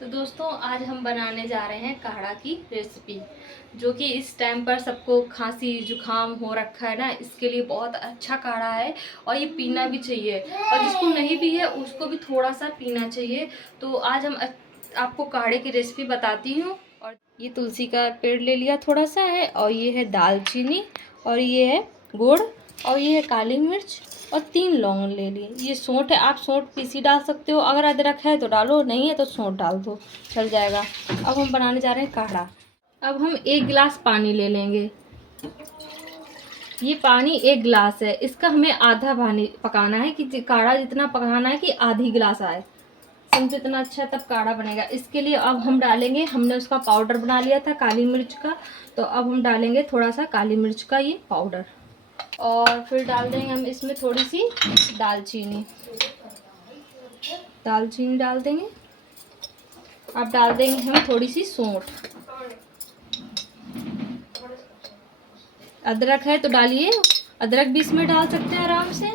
तो दोस्तों आज हम बनाने जा रहे हैं काढ़ा की रेसिपी, जो कि इस टाइम पर सबको खांसी जुकाम हो रखा है ना, इसके लिए बहुत अच्छा काढ़ा है। और ये पीना भी चाहिए, और जिसको नहीं भी है उसको भी थोड़ा सा पीना चाहिए। तो आज हम आपको काढ़े की रेसिपी बताती हूँ। और ये तुलसी का पेड़ ले लिया थोड़ा सा है, और ये है दालचीनी, और ये है गुड़, और ये है काली मिर्च, और 3 लौंग ले लिए। ये सौंठ है, आप सौंठ पीसी डाल सकते हो, अगर अदरक है तो डालो, नहीं है तो सौंठ डाल दो, चल जाएगा। अब हम बनाने जा रहे हैं काढ़ा। अब हम 1 गिलास पानी ले लेंगे। ये पानी 1 गिलास है, इसका हमें आधा पानी पकाना है कि काढ़ा जितना पकाना है कि आधी गिलास आए, समझो इतना अच्छा तब काढ़ा बनेगा। इसके लिए अब हम डालेंगे, हमने उसका पाउडर बना लिया था काली मिर्च का, तो अब हम डालेंगे थोड़ा सा काली मिर्च का ये पाउडर, और फिर डाल देंगे हम इसमें थोड़ी सी दालचीनी डाल देंगे। अब डाल देंगे हम थोड़ी सी सौंठ। अदरक है तो डालिए, अदरक भी इसमें डाल सकते हैं आराम से।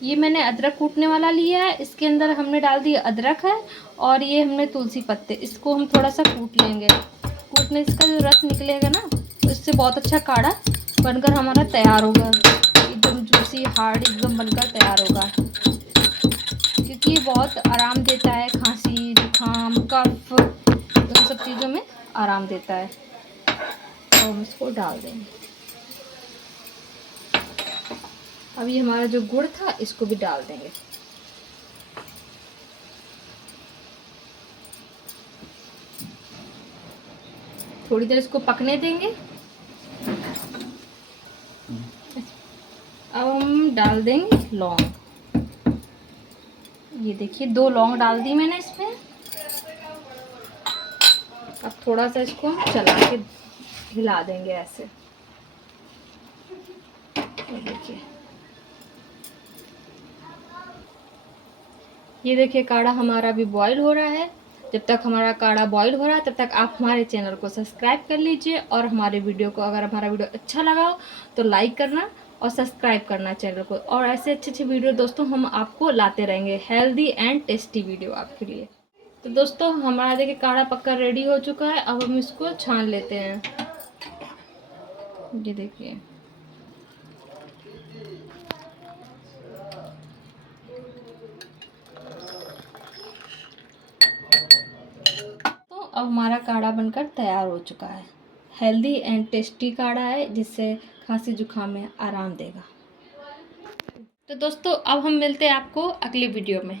ये मैंने अदरक कूटने वाला लिया है, इसके अंदर हमने डाल दिया अदरक है, और ये हमने तुलसी पत्ते, इसको हम थोड़ा सा कूट लेंगे। कूटने इसका जो रस निकलेगा ना, तो इससे बहुत अच्छा काढ़ा बनकर हमारा तैयार होगा, एकदम जूसी हार्ड एकदम बनकर तैयार होगा। क्योंकि ये बहुत आराम देता है, खांसी जुकाम कफ इन सब चीज़ों में आराम देता है। और हम इसको डाल देंगे। अब ये हमारा जो गुड़ था इसको भी डाल देंगे। थोड़ी देर इसको पकने देंगे। अब हम डाल देंगे लौंग। ये देखिए 2 लौंग डाल दी मैंने इसमें। अब थोड़ा सा इसको हम चला के हिला देंगे ऐसे। ये देखिए काढ़ा हमारा भी बॉईल हो रहा है। जब तक हमारा काढ़ा बॉईल हो रहा है तब तक आप हमारे चैनल को सब्सक्राइब कर लीजिए, और हमारे वीडियो को, अगर हमारा वीडियो अच्छा लगा हो तो लाइक करना और सब्सक्राइब करना चैनल को। और ऐसे अच्छे अच्छे वीडियो दोस्तों हम आपको लाते रहेंगे, हेल्दी एंड टेस्टी वीडियो आपके लिए। तो दोस्तों हमारा देखिए काढ़ा पक्का रेडी हो चुका है। अब हम इसको छान लेते हैं। ये देखिए तो अब हमारा काढ़ा बनकर तैयार हो चुका है। हेल्दी एंड टेस्टी काढ़ा है, जिससे खांसी जुकाम में आराम देगा। तो दोस्तों अब हम मिलते हैं आपको अगली वीडियो में।